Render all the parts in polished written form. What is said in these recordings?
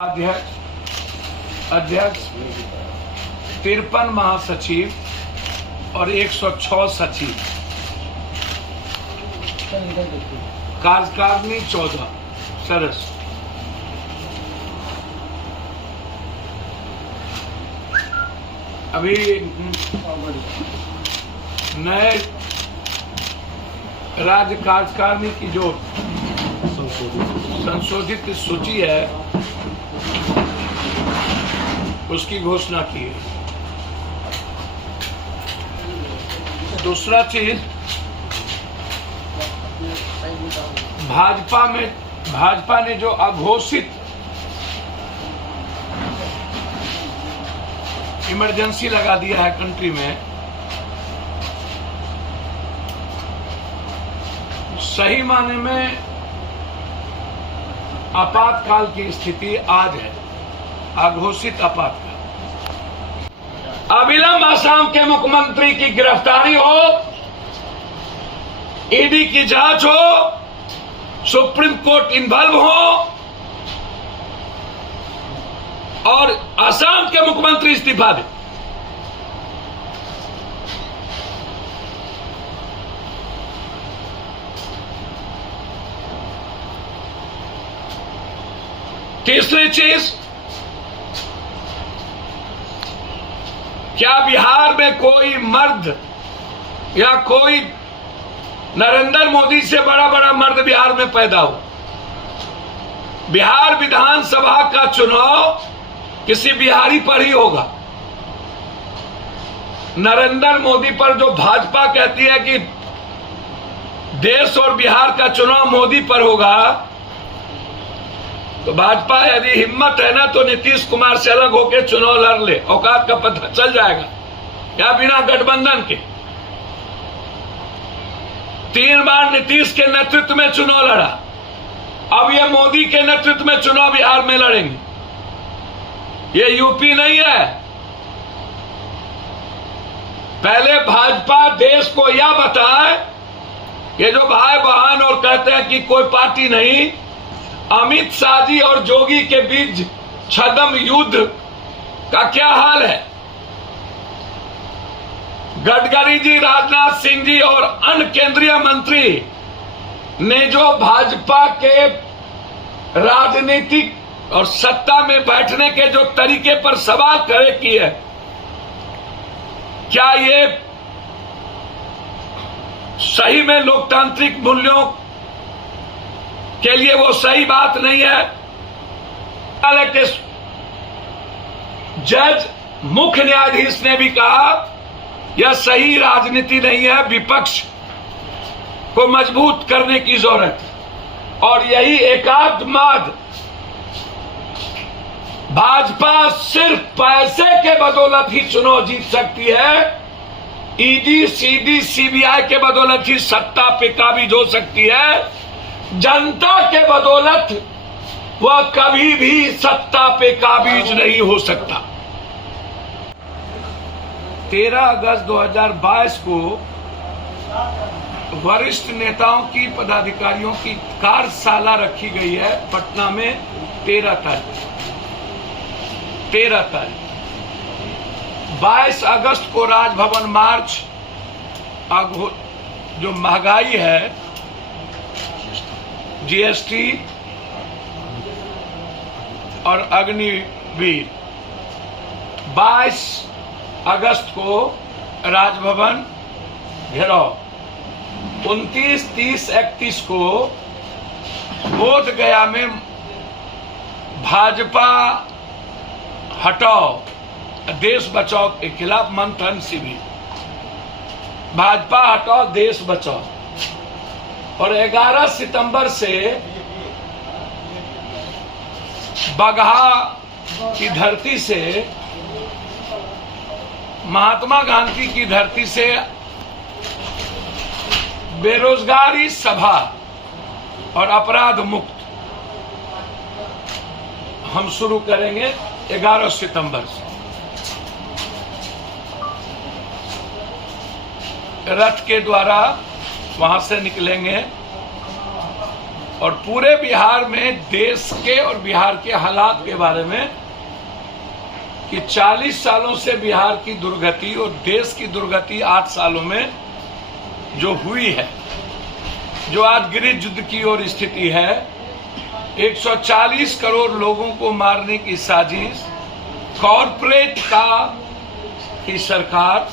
अध्यक्ष 53 महासचिव और 106 सचिव, कार्यकारिणी 14 सदस्य। अभी नए राज्य कार्यकारिणी की जो संशोधित सूची है उसकी घोषणा की है। दूसरा चीज, भाजपा ने जो अघोषित इमरजेंसी लगा दिया है कंट्री में, सही माने में आपातकाल की स्थिति आज है, अघोषित आपातकाल। अविलंब असम के मुख्यमंत्री की गिरफ्तारी हो, ईडी की जांच हो, सुप्रीम कोर्ट इन्वॉल्व हो और असम के मुख्यमंत्री इस्तीफा दे। तीसरी चीज, क्या बिहार में कोई मर्द या कोई नरेंद्र मोदी से बड़ा मर्द बिहार में पैदा हो? बिहार विधानसभा का चुनाव किसी बिहारी पर ही होगा। नरेंद्र मोदी पर जो भाजपा कहती है कि देश और बिहार का चुनाव मोदी पर होगा, तो भाजपा यदि हिम्मत है ना तो नीतीश कुमार से अलग होकर चुनाव लड़ ले, औकात का पता चल जाएगा। या बिना गठबंधन के 3 बार नीतीश के नेतृत्व में चुनाव लड़ा, अब ये मोदी के नेतृत्व में चुनाव बिहार में लड़ेंगे। ये यूपी नहीं है। पहले भाजपा देश को यह बताए, ये जो भाई बहन और कहते हैं कि कोई पार्टी नहीं, अमित शाह जी और जोगी के बीच छद्म युद्ध का क्या हाल है? गडकरी जी, राजनाथ सिंह जी और अन्य केंद्रीय मंत्री ने जो भाजपा के राजनीतिक और सत्ता में बैठने के जो तरीके पर सवाल खड़े किए, क्या ये सही में लोकतांत्रिक मूल्यों के लिए वो सही बात नहीं है? हालांकि जज मुख्य न्यायाधीश ने भी कहा यह सही राजनीति नहीं है, विपक्ष को मजबूत करने की जरूरत है। और यही एकात्मवाद, भाजपा सिर्फ पैसे के बदौलत ही चुनाव जीत सकती है। ईडी, सीडी, सीबीआई के बदौलत ही सत्ता पे काबिज हो सकती है। जनता के बदौलत वह कभी भी सत्ता पे काबिज नहीं हो सकता। 13 अगस्त 2022 को वरिष्ठ नेताओं की, पदाधिकारियों की कार्यशाला रखी गई है पटना में 13 तारीख। 22 अगस्त को राजभवन मार्च, जो महंगाई है, जीएसटी और अग्निवीर, 22 अगस्त को राजभवन घेराव, 29, 30, 31 को बोध गया में भाजपा हटाओ देश बचाओ के खिलाफ मंथन शिविर, भाजपा हटाओ देश बचाओ। और 11 सितंबर से बगहा की धरती से, महात्मा गांधी की धरती से बेरोजगारी सभा और अपराध मुक्त हम शुरू करेंगे 11 सितंबर से। रथ के द्वारा वहां से निकलेंगे और पूरे बिहार में देश के और बिहार के हालात के बारे में कि 40 सालों से बिहार की दुर्गति और देश की दुर्गति 8 सालों में जो हुई है, जो आज गृह युद्ध की ओर स्थिति है, 140 करोड़ लोगों को मारने की साजिश, कॉरपोरेट की सरकार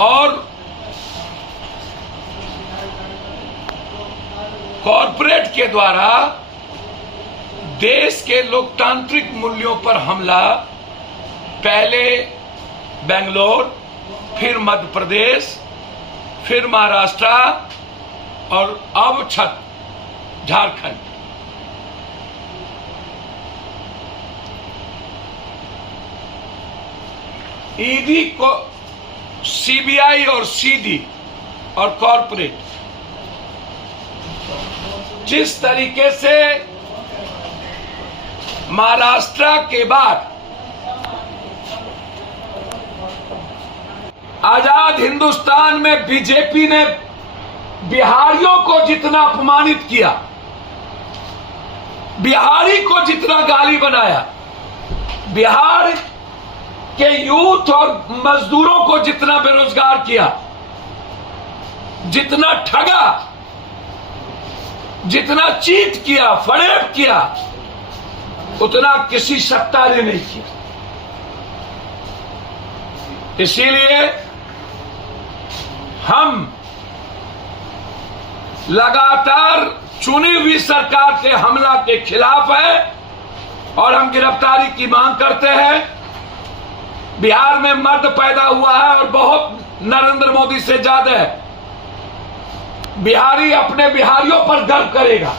और कॉरपोरेट के द्वारा देश के लोकतांत्रिक मूल्यों पर हमला, पहले बेंगलोर, फिर मध्य प्रदेश, फिर महाराष्ट्र और अब झारखंड। ईडी को सीबीआई और सीडी और कॉरपोरेट जिस तरीके से महाराष्ट्र के बाद आजाद हिंदुस्तान में बीजेपी ने बिहारियों को जितना अपमानित किया, बिहारी को जितना गाली बनाया, बिहार के यूथ और मजदूरों को जितना बेरोजगार किया, जितना ठगा, जितना चीट किया, फरेब किया, उतना किसी सत्ता ने नहीं किया। इसीलिए हम लगातार चुनी हुई सरकार के हमला के खिलाफ है और हम गिरफ्तारी की मांग करते हैं। बिहार में मर्द पैदा हुआ है और बहुत नरेंद्र मोदी से ज्यादा है। बिहारी अपने बिहारियों पर गर्व करेगा।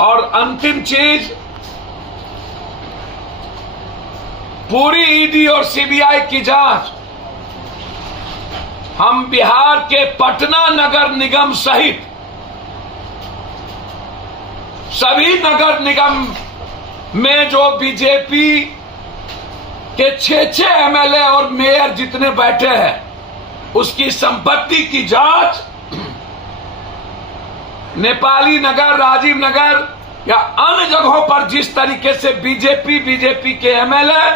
और अंतिम चीज, पूरी ईडी और सीबीआई की जांच हम बिहार के पटना नगर निगम सहित सभी नगर निगम में जो बीजेपी के 6 एमएलए और मेयर जितने बैठे हैं, उसकी संपत्ति की जांच नेपाली नगर, राजीव नगर या अन्य जगहों पर जिस तरीके से बीजेपी के एमएलए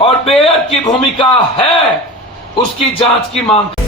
और मेयर की भूमिका है, उसकी जांच की मांग